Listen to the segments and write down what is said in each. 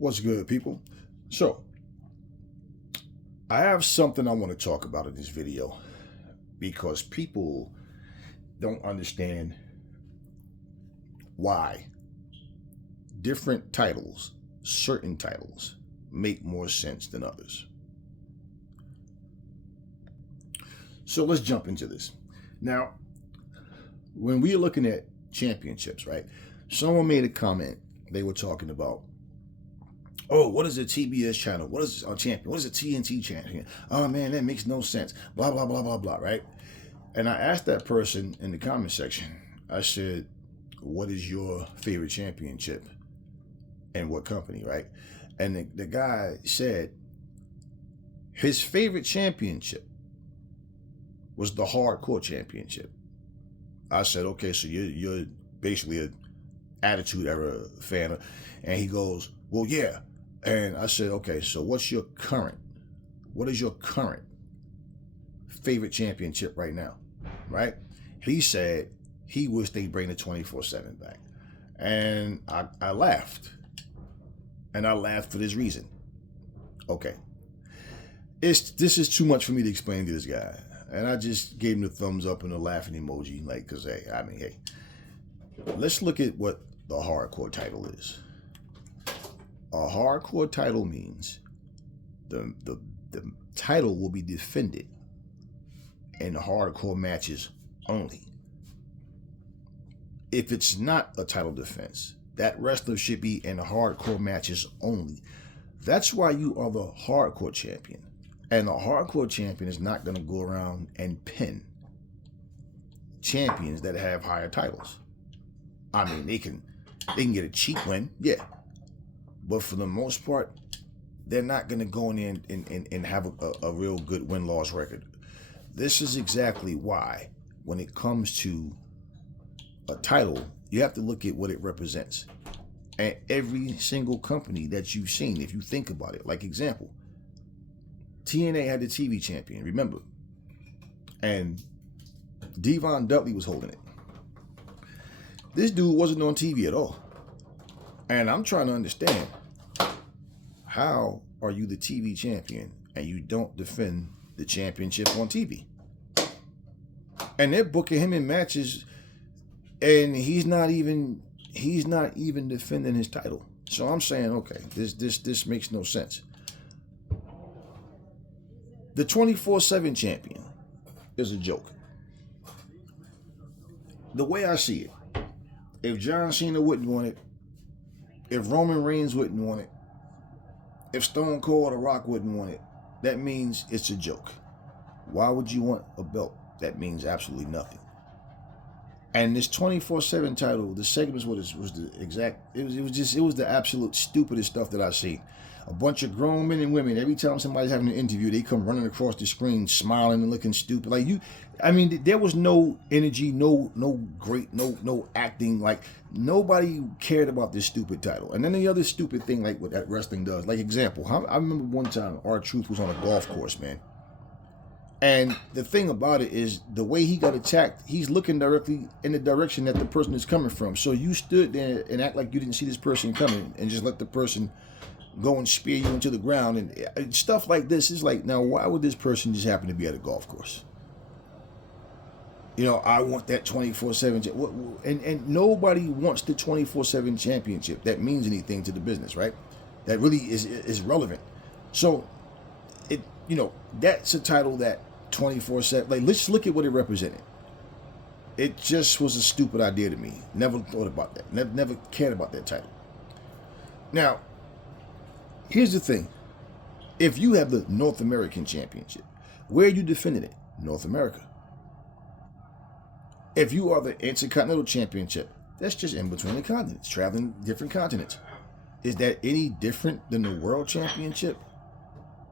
What's good, people? So, I have something I want to talk about in this video because people don't understand why different titles, certain titles, make more sense than others. So let's jump into this. Now, when we are looking at championships, right? Someone made a comment. They were talking about, oh, what is a TBS channel? What is a champion? What is a TNT champion? Oh man, that makes no sense. Blah, blah, blah, blah, blah, right? And I asked that person in the comment section, I said, what is your favorite championship and what company, right? And the guy said his favorite championship was the Hardcore Championship. I said, okay, so you're basically an Attitude Era fan. And he goes, well, yeah. And I said, okay, so what is your current favorite championship right now, right? He said he wished they'd bring the 24/7 back. And I laughed. And I laughed for this reason. Okay. This is too much for me to explain to this guy. And I just gave him the thumbs up and the laughing emoji, like, because, hey, let's look at what the hardcore title is. A hardcore title means the title will be defended in hardcore matches only. If it's not a title defense, that wrestler should be in hardcore matches only. That's why you are the hardcore champion. And the hardcore champion is not going to go around and pin champions that have higher titles. I mean, they can get a cheap win, yeah. But for the most part, they're not going to go in and have a real good win-loss record. This is exactly why, when it comes to a title, you have to look at what it represents. And every single company that you've seen, if you think about it, like example, TNA had the TV champion, remember? And Devon Dudley was holding it. This dude wasn't on TV at all. And I'm trying to understand, how are you the TV champion and you don't defend the championship on TV? And they're booking him in matches and he's not even defending his title. So I'm saying, okay, this makes no sense. The 24/7 champion is a joke. The way I see it, if John Cena wouldn't want it, if Roman Reigns wouldn't want it, if Stone Cold or The Rock wouldn't want it, that means it's a joke. Why would you want a belt? That means absolutely nothing. And this 24/7 title, the segments was the exact, it was the absolute stupidest stuff that I've seen. A bunch of grown men and women, every time somebody's having an interview, they come running across the screen, smiling and looking stupid. Like there was no energy, no acting. Like, nobody cared about this stupid title. And then the other stupid thing, like what that wrestling does, like example, I remember one time R-Truth was on a golf course, man. And the thing about it is, the way he got attacked, he's looking directly in the direction that the person is coming from. So you stood there and act like you didn't see this person coming and just let the person go and spear you into the ground. And stuff like this is like, now why would this person just happen to be at a golf course? You know, I want that 24/7. And nobody wants the 24/7 championship. That means anything to the business, right? That really is relevant. So, that's a title that 24/7, like, let's look at what it represented. It just was a stupid idea to me. Never thought about that. Never cared about that title. Now, here's the thing. If you have the North American Championship, where are you defending it? North America. If you are the Intercontinental Championship, that's just in between the continents, traveling different continents. Is that any different than the World Championship?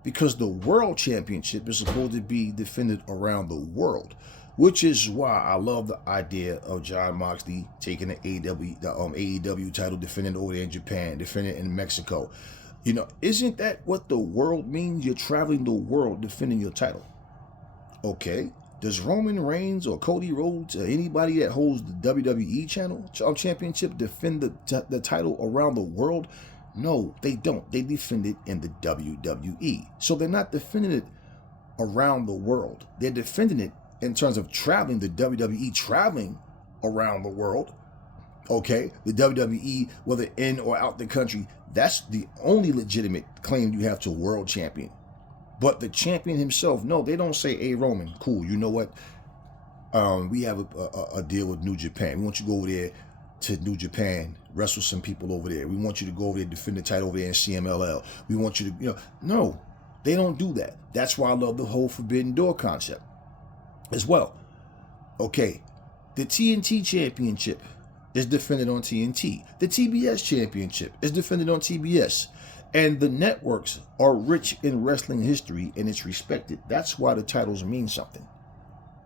Because the World Championship is supposed to be defended around the world, which is why I love the idea of Jon Moxley taking the AEW title, defending it over there in Japan, defending it in Mexico. Isn't that what the world means? You're traveling the world defending your title. Okay, does Roman Reigns or Cody Rhodes or anybody that holds the WWE championship defend the title around the world? No, they don't. They defend it in the WWE. So they're not defending it around the world. They're defending it in terms of traveling, the WWE traveling around the world. Okay, the WWE, whether in or out the country, that's the only legitimate claim you have to a world champion. But the champion himself, no, they don't say, hey, Roman, cool, you know what? We have a deal with New Japan. We want you to go over there to New Japan, wrestle some people over there. We want you to go over there, defend the title over there in CMLL. We want you to, no, they don't do that. That's why I love the whole Forbidden Door concept as well. Okay, the TNT Championship is defended on TNT. The TBS Championship is defended on TBS. And the networks are rich in wrestling history and it's respected. That's why the titles mean something.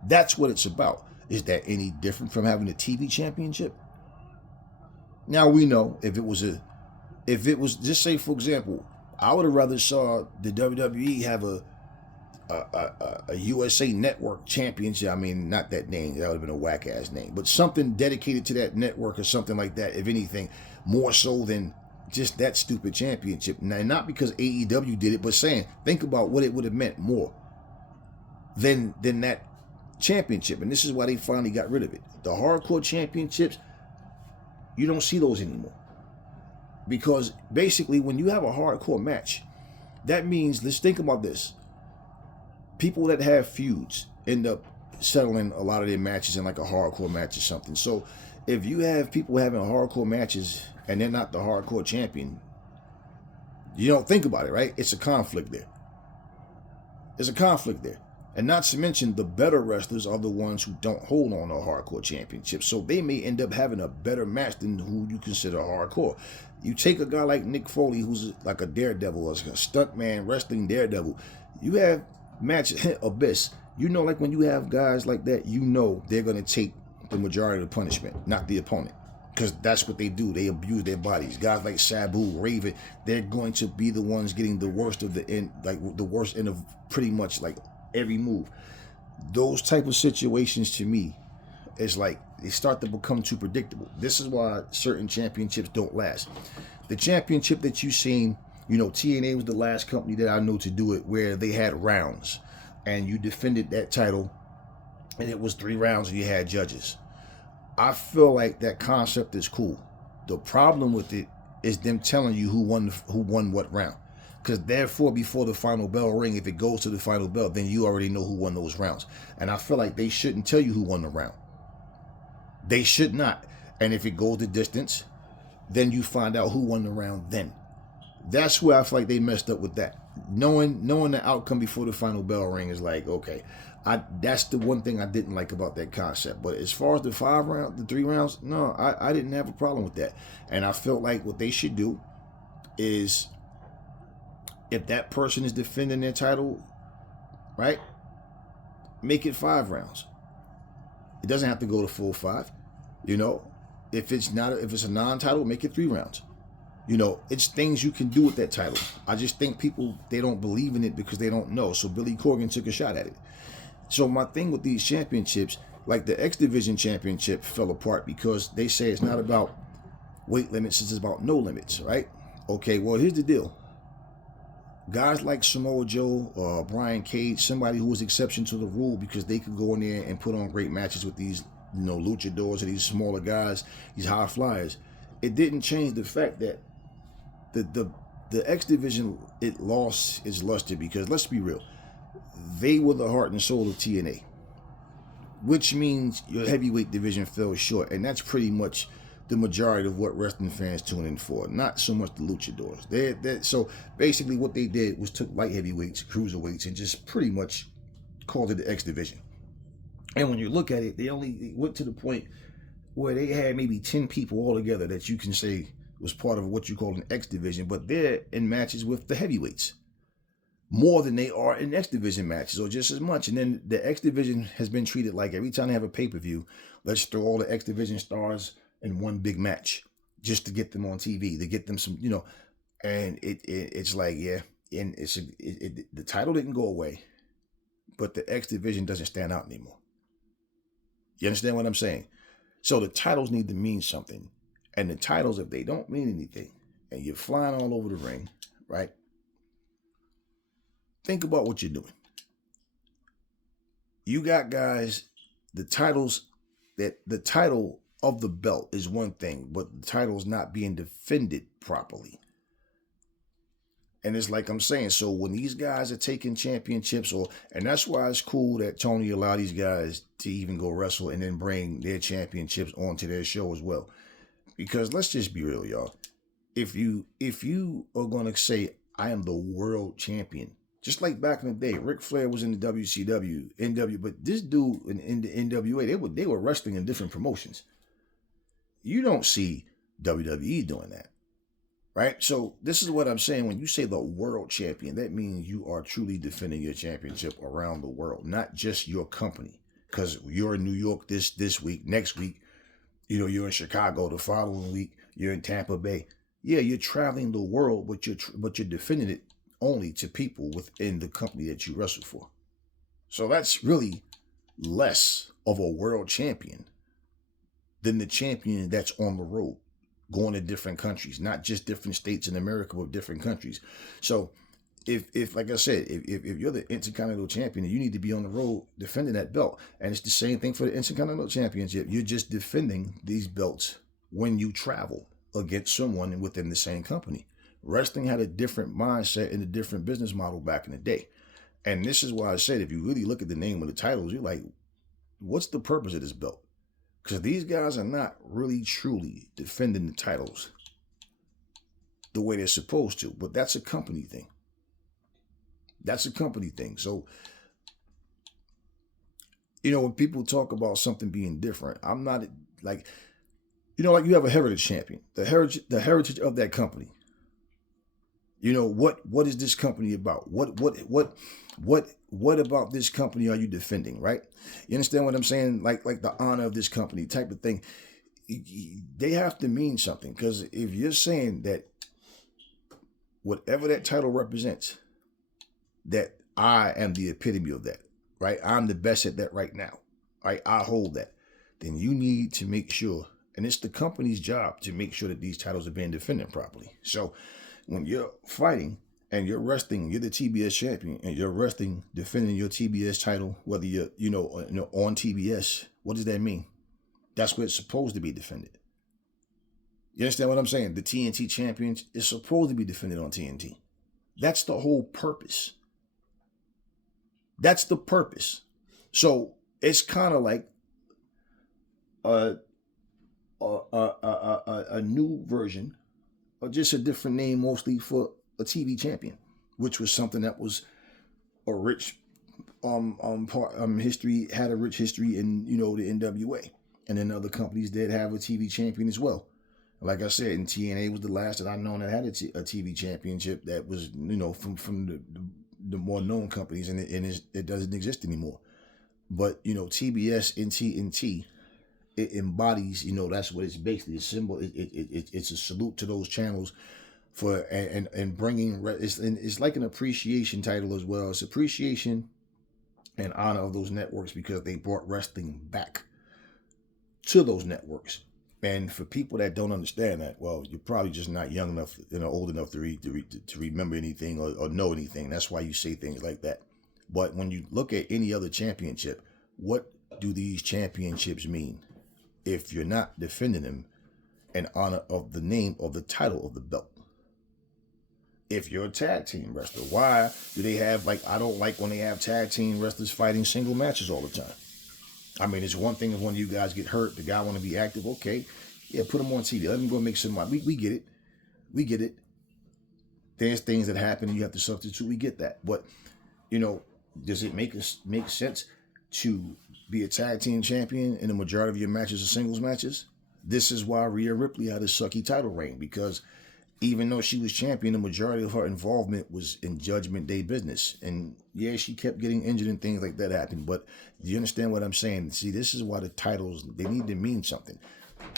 That's what it's about. Is that any different from having a TV championship? Now we know if it was just say, for example, I would have rather saw the WWE have a USA Network championship. I mean, not that name, that would have been a whack ass name, but something dedicated to that network or something like that, if anything, more so than just that stupid championship. Now, not because AEW did it, but saying, think about what it would have meant more than that championship. And this is why they finally got rid of it. The hardcore championships, you don't see those anymore. Because basically, when you have a hardcore match, that means, let's think about this. People that have feuds end up settling a lot of their matches in like a hardcore match or something. So if you have people having hardcore matches and they're not the hardcore champion, you don't think about it, right? It's a conflict there. There's a conflict there. And not to mention, the better wrestlers are the ones who don't hold on to a hardcore championship. So they may end up having a better match than who you consider hardcore. You take a guy like Nick Foley, who's like a daredevil, or a stuntman wrestling daredevil. You have matches, Abyss. You know, like when you have guys like that, you know they're going to take the majority of the punishment, not the opponent. Because that's what they do. They abuse their bodies. Guys like Sabu, Raven, they're going to be the ones getting the worst of the end, like the worst end of pretty much like every move. Those type of situations, to me, is like they start to become too predictable. This is why certain championships don't last. The championship that you've seen, TNA was the last company that I know to do it, where they had rounds and you defended that title and it was 3 rounds and you had judges. I feel like that concept is cool. The problem with it is them telling you who won what round. Because therefore, before the final bell ring, if it goes to the final bell, then you already know who won those rounds. And I feel like they shouldn't tell you who won the round. They should not. And if it goes the distance, then you find out who won the round then. That's where I feel like they messed up with that. Knowing the outcome before the final bell ring is like, okay. That's the one thing I didn't like about that concept. But as far as the 3 rounds, no, I didn't have a problem with that. And I felt like what they should do is, if that person is defending their title, right, make it 5 rounds. It doesn't have to go to full 5. If it's a non-title, make it 3 rounds. It's things you can do with that title. I just think people, they don't believe in it because they don't know. So Billy Corgan took a shot at it. So my thing with these championships, like the X Division Championship, fell apart because they say it's not about weight limits, it's about no limits, right? Okay, well, here's the deal. Guys like Samoa Joe or Brian Cage, somebody who was exception to the rule because they could go in there and put on great matches with these, luchadors or these smaller guys, these high flyers. It didn't change the fact that the X Division, it lost its luster because, let's be real, they were the heart and soul of TNA, which means your heavyweight division fell short, and that's pretty much the majority of what wrestling fans tune in for, not so much the luchadors. So basically what they did was took light heavyweights, cruiserweights, and just pretty much called it the X Division. And when you look at it, they only went to the point where they had maybe 10 people all together that you can say was part of what you call an X Division, but they're in matches with the heavyweights more than they are in X Division matches, or just as much. And then the X Division has been treated like every time they have a pay-per-view, let's throw all the X Division stars in one big match just to get them on TV, to get them some, and it's like, yeah, and the title didn't go away, but the X Division doesn't stand out anymore. You understand what I'm saying? So the titles need to mean something. And the titles, if they don't mean anything, and you're flying all over the ring, right? Think about what you're doing. You got guys, the title of the belt is one thing, but the title's not being defended properly. And it's like I'm saying, so when these guys are taking championships, and that's why it's cool that Tony allowed these guys to even go wrestle and then bring their championships onto their show as well. Because let's just be real, y'all. If you are gonna say I am the world champion, just like back in the day, Ric Flair was in the WCW, but this dude in the NWA, they were wrestling in different promotions. You don't see WWE doing that. Right? So this is what I'm saying. When you say the world champion, that means you are truly defending your championship around the world, not just your company. Because you're in New York this week, next week, you're in Chicago the following week, you're in Tampa Bay. Yeah, you're traveling the world, but you're defending it only to people within the company that you wrestle for. So that's really less of a world champion than the champion that's on the road, going to different countries, not just different states in America, but different countries. So if like I said, if you're the Intercontinental Champion, you need to be on the road defending that belt. And it's the same thing for the Intercontinental Championship. You're just defending these belts when you travel against someone within the same company. Wrestling had a different mindset and a different business model back in the day. And this is why I said, if you really look at the name of the titles, you're like, what's the purpose of this belt? Because these guys are not really truly defending the titles the way they're supposed to. But that's a company thing. That's a company thing. So, when people talk about something being different, I'm not like, like you have a heritage champion, the heritage of that company. What is this company about? What about this company are you defending, right? You understand what I'm saying? Like the honor of this company type of thing. They have to mean something, because if you're saying that whatever that title represents, that I am the epitome of that, right? I'm the best at that right now, right? I hold that. Then you need to make sure, and it's the company's job to make sure that these titles are being defended properly. So when you're fighting and you're wrestling, you're the TBS champion, and you're wrestling, defending your TBS title, whether you're, on TBS, what does that mean? That's where it's supposed to be defended. You understand what I'm saying? The TNT champion is supposed to be defended on TNT. That's the whole purpose. That's the purpose. So it's kind of like a new version, or just a different name, mostly for a TV champion, which was something that was a rich history, had a rich history in the NWA, and then other companies did have a TV champion as well. Like I said, and TNA was the last that I known that had a TV championship that was from the more known companies, and it doesn't exist anymore. But TBS and TNT, it embodies, that's what it's basically a symbol. It's a salute to those channels for and bringing it's like an appreciation title as well. It's appreciation and honor of those networks, because they brought wrestling back to those networks. And for people that don't understand that, well, you're probably just not young enough, old enough to remember anything or know anything. That's why you say things like that. But when you look at any other championship, what do these championships mean if you're not defending them in honor of the name of the title of the belt? If you're a tag team wrestler, why do they have, I don't like when they have tag team wrestlers fighting single matches all the time. I mean, it's one thing if one of you guys get hurt, the guy want to be active. Okay, yeah, put him on TV. Let him go make some money. We get it. We get it. There's things that happen and you have to substitute. We get that. But, does it make sense to be a tag team champion and the majority of your matches are singles matches? This is why Rhea Ripley had a sucky title reign, because even though she was champion, the majority of her involvement was in Judgment Day business. And yeah, she kept getting injured and things like that happened. But do you understand what I'm saying? See, this is why the titles, they need to mean something.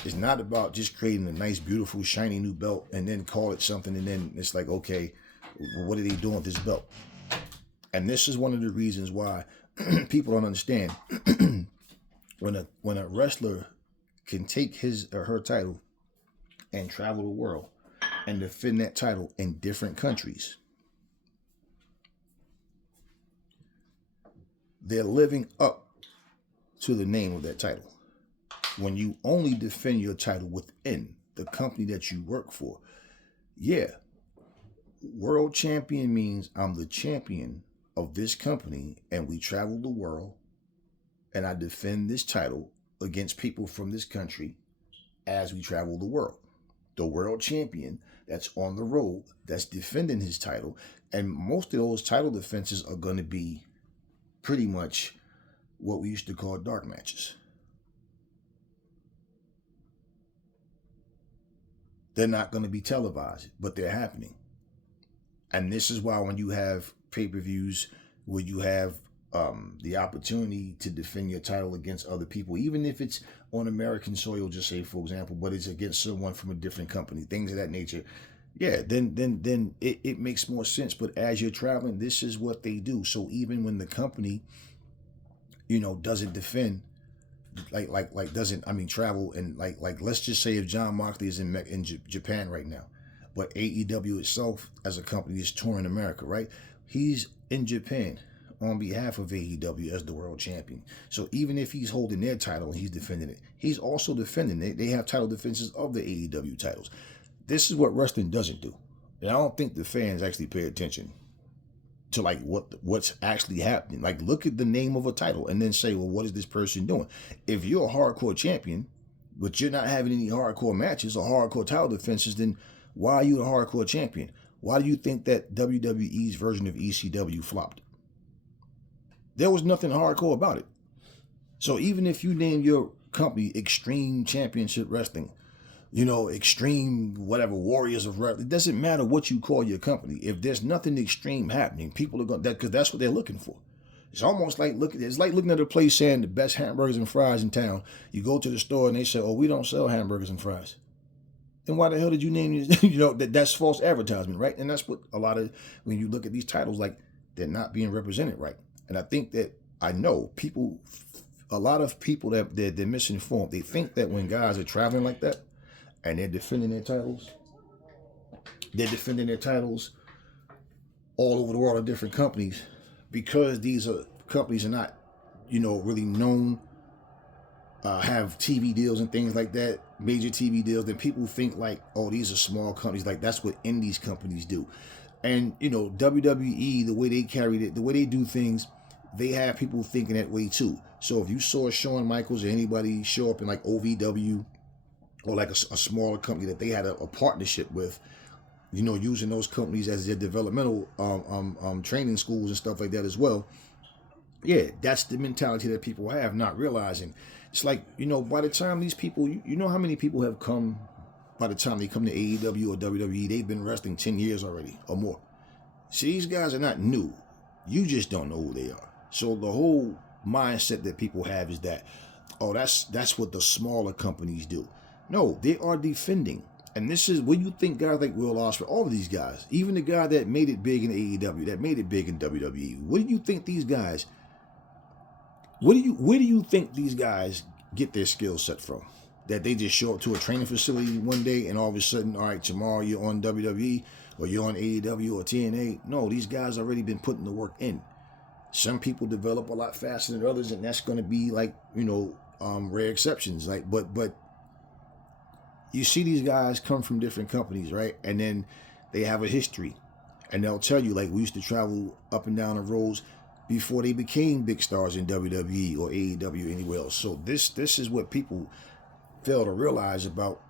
It's not about just creating a nice, beautiful, shiny new belt and then call it something. And then it's like, okay, what are they doing with this belt? And this is one of the reasons why people don't understand. When a wrestler can take his or her title and travel the world and defend that title in different countries, they're living up to the name of that title. When you only defend your title within the company that you work for, yeah, world champion means I'm the champion of this company and we travel the world and I defend this title against people from this country as we travel the world. The world champion that's on the road, that's defending his title, and most of those title defenses are going to be pretty much what we used to call dark matches. They're not going to be televised, but they're happening. And this is why when you have pay-per-views where you have the opportunity to defend your title against other people, even if it's on American soil, just say, for example, but it's against someone from a different company, things of that nature, yeah, then it makes more sense. But as you're traveling, this is what they do. So even when the company, doesn't defend, travel, and like let's just say if John Moxley is in Japan right now, but AEW itself as a company is touring America, right? He's in Japan on behalf of AEW as the world champion. So even if he's holding their title and he's defending it, he's also defending it. They have title defenses of the AEW titles. This is what wrestling doesn't do. And I don't think the fans actually pay attention to what's actually happening. Like, look at the name of a title and then say, well, what is this person doing? If you're a hardcore champion, but you're not having any hardcore matches or hardcore title defenses, then why are you a hardcore champion? Why do you think that WWE's version of ECW flopped? There was nothing hardcore about it. So even if you name your company Extreme Championship Wrestling, extreme whatever, Warriors of Wrestling, it doesn't matter what you call your company. If there's nothing extreme happening, people are going to, because that's what they're looking for. It's almost like looking at a place saying the best hamburgers and fries in town. You go to the store and they say, oh, we don't sell hamburgers and fries. Then why the hell did you name this? That's false advertisement, right? And that's what a lot of, when you look at these titles, like, they're not being represented right. And I think that, I know people, a lot of people that they're misinformed. They think that when guys are traveling like that and they're defending their titles all over the world in different companies, because these companies are not, really known, have TV deals and things like that, major TV deals, then people think like, oh, these are small companies. Like, that's what indies companies do. And, WWE, the way they carried it, the way they do things, they have people thinking that way too. So if you saw Shawn Michaels or anybody show up in like OVW or like a smaller company that they had a partnership with, using those companies as their developmental training schools and stuff like that as well. Yeah, that's the mentality that people have, not realizing. It's like, by the time these people, you know how many people have come, by the time they come to AEW or WWE, they've been wrestling 10 years already or more. See, these guys are not new. You just don't know who they are. So the whole mindset that people have is that, oh, that's what the smaller companies do. No, they are defending. And this is when you think guys like Will Ospreay, all of these guys, even the guy that made it big in AEW, that made it big in WWE, where do you think these guys get their skill set from? That they just show up to a training facility one day and all of a sudden, all right, tomorrow you're on WWE or you're on AEW or TNA. No, these guys already been putting the work in. Some people develop a lot faster than others, and that's going to be like, rare exceptions. Like, but you see these guys come from different companies, right? And then they have a history, and they'll tell you, like, we used to travel up and down the roads before they became big stars in WWE or AEW anywhere else. So this is what people fail to realize about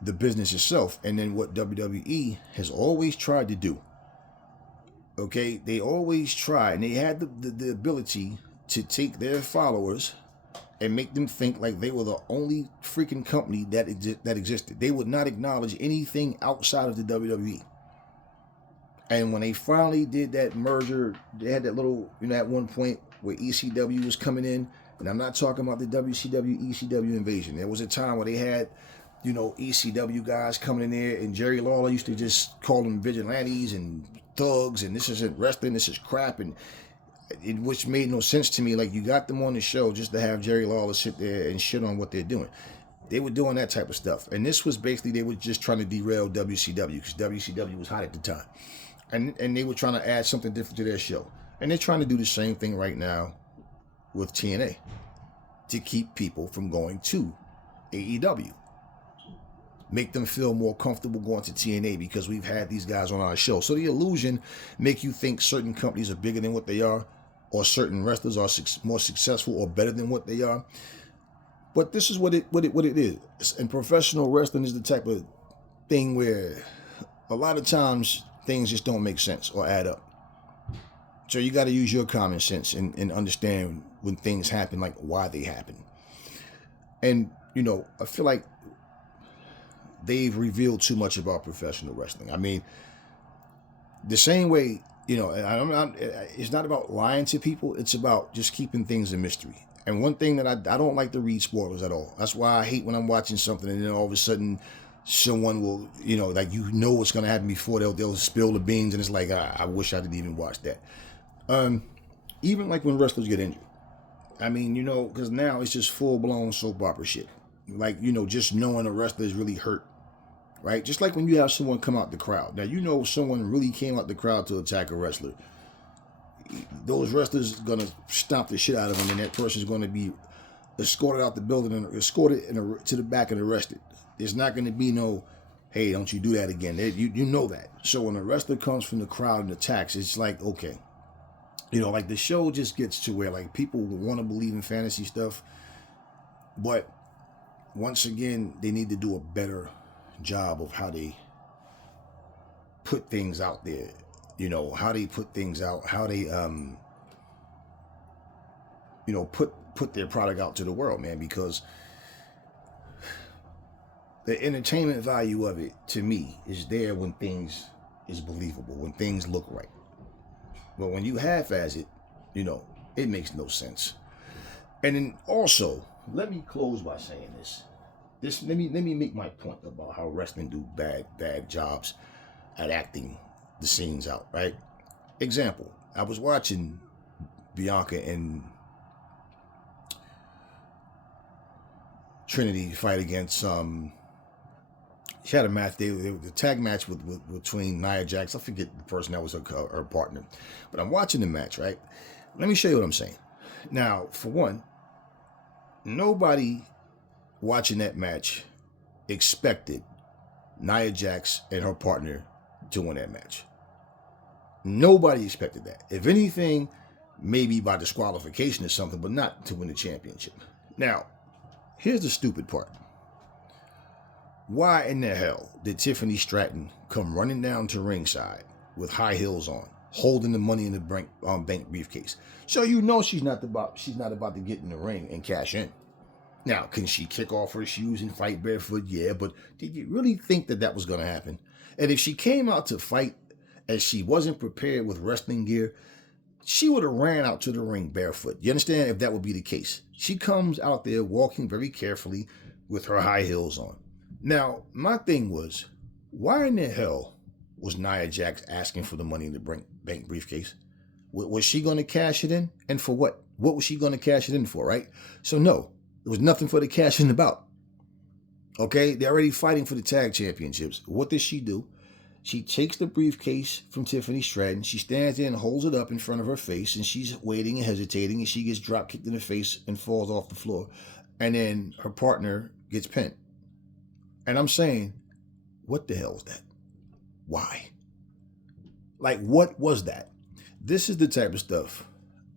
the business itself, and then what WWE has always tried to do. Okay, they always try, and they had the ability to take their followers and make them think like they were the only freaking company that existed. They would not acknowledge anything outside of the WWE. And when they finally did that merger, they had that little, at one point where ECW was coming in, and I'm not talking about the WCW, ECW invasion. There was a time where they had, ECW guys coming in there, and Jerry Lawler used to just call them vigilantes and thugs, and this isn't wrestling, this is crap, and which made no sense to me. Like, you got them on the show just to have Jerry Lawler sit there and shit on what they're doing. They were doing that type of stuff. And this was basically, they were just trying to derail WCW because WCW was hot at the time. And they were trying to add something different to their show. And they're trying to do the same thing right now with TNA to keep people from going to AEW. Make them feel more comfortable going to TNA because we've had these guys on our show. So the illusion make you think certain companies are bigger than what they are, or certain wrestlers are more successful or better than what they are. But this is what it is. And professional wrestling is the type of thing where a lot of times things just don't make sense or add up. So you got to use your common sense and understand when things happen, like why they happen. And, you know, I feel like they've revealed too much about professional wrestling. I mean, the same way, you know, it's not about lying to people. It's about just keeping things a mystery. And one thing that I don't like to read spoilers at all. That's why I hate when I'm watching something and then all of a sudden someone will, you know, like, you know what's going to happen before they'll spill the beans, and it's like, I wish I didn't even watch that. Even like when wrestlers get injured. I mean, you know, because now it's just full-blown soap opera shit. Like, you know, just knowing a wrestler is really hurt, right? Just like when you have someone come out the crowd. Now, you know, someone really came out the crowd to attack a wrestler. Those wrestlers are going to stomp the shit out of them, and that person's going to be escorted out the building and escorted to the back and arrested. There's not going to be no, hey, don't you do that again. You know that. So when a wrestler comes from the crowd and attacks, it's like, okay. You know, like the show just gets to where like people want to believe in fantasy stuff, but once again, they need to do a better job of how they put things out there. You know, how they put things out, how they, you know, put their product out to the world, man, because the entertainment value of it, to me, is there when things is believable, when things look right. But when you half-ass it, you know, it makes no sense. And then also, let me close by saying this. Let me make my point about how wrestling do bad jobs at acting the scenes out, right? Example, I was watching Bianca and Trinity fight against she had a match. The tag match between Nian Jax. I forget the person that was her partner, but I'm watching the match, right? Let me show you what I'm saying. Now, for one, nobody watching that match expected Nian Jax and her partner to win that match. Nobody expected that. If anything, maybe by disqualification or something, but not to win the championship. Now, here's the stupid part. Why in the hell did Tiffany Stratton come running down to ringside with high heels on, holding the Money in the Bank briefcase? So you know she's not about to get in the ring and cash in. Now, can she kick off her shoes and fight barefoot? Yeah, but did you really think that was going to happen? And if she came out to fight as she wasn't prepared with wrestling gear, she would have ran out to the ring barefoot. You understand? If that would be the case. She comes out there walking very carefully with her high heels on. Now, my thing was, why in the hell was Nian Jax asking for the Money in the Bank briefcase? Was she going to cash it in? And for what? What was she going to cash it in for, right? So no, there was nothing for the cash in about. Okay, they're already fighting for the tag championships. What does she do? She takes the briefcase from Tiffany Stratton. She stands there and holds it up in front of her face, and she's waiting and hesitating, and she gets drop kicked in the face and falls off the floor. And then her partner gets pinned. And I'm saying, what the hell was that? Why? Like, what was that? This is the type of stuff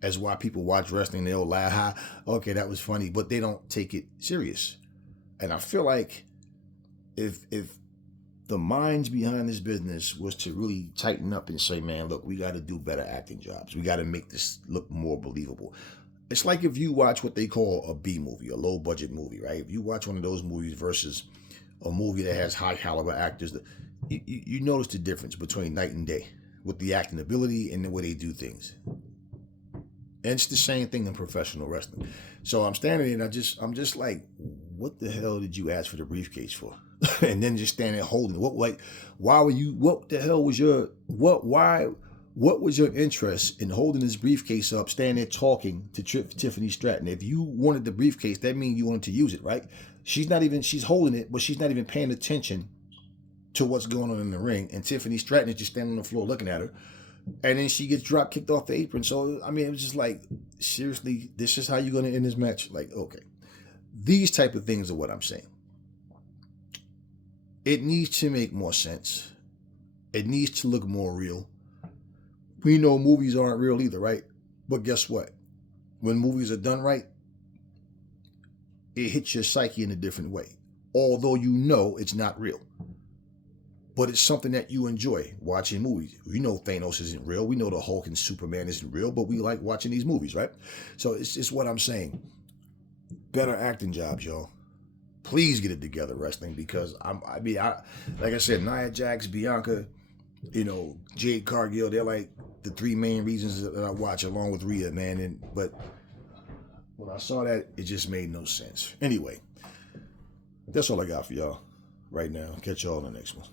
as why people watch wrestling. They'll laugh, okay, that was funny, but they don't take it serious. And I feel like if the minds behind this business was to really tighten up and say, man, look, we got to do better acting jobs. We got to make this look more believable. It's like if you watch what they call a B movie, a low budget movie, right? If you watch one of those movies versus a movie that has high caliber actors, you notice the difference between night and day with the acting ability and the way they do things. And it's the same thing in professional wrestling. So I'm standing there and I'm just like, what the hell did you ask for the briefcase for? And then just standing there holding it. What was your interest in holding this briefcase up, standing there talking to Tiffany Stratton? If you wanted the briefcase, that means you wanted to use it, right? she's holding it, but she's not even paying attention to what's going on in the ring. And Tiffany Stratton is just standing on the floor looking at her. And then she gets drop kicked off the apron. So, I mean, it was just like, seriously, this is how you're going to end this match? Like, okay. These type of things are what I'm saying. It needs to make more sense. It needs to look more real. We know movies aren't real either, right? But guess what? When movies are done right, it hits your psyche in a different way. Although you know it's not real. But it's something that you enjoy watching movies. We know Thanos isn't real. We know the Hulk and Superman isn't real, but we like watching these movies, right? So it's just what I'm saying. Better acting jobs, y'all. Please get it together, wrestling, because like I said, Nian Jax, Bianca, Jade Cargill, they're like the three main reasons that I watch, along with Rhea, man. But when I saw that, it just made no sense. Anyway, that's all I got for y'all right now. Catch y'all on the next one.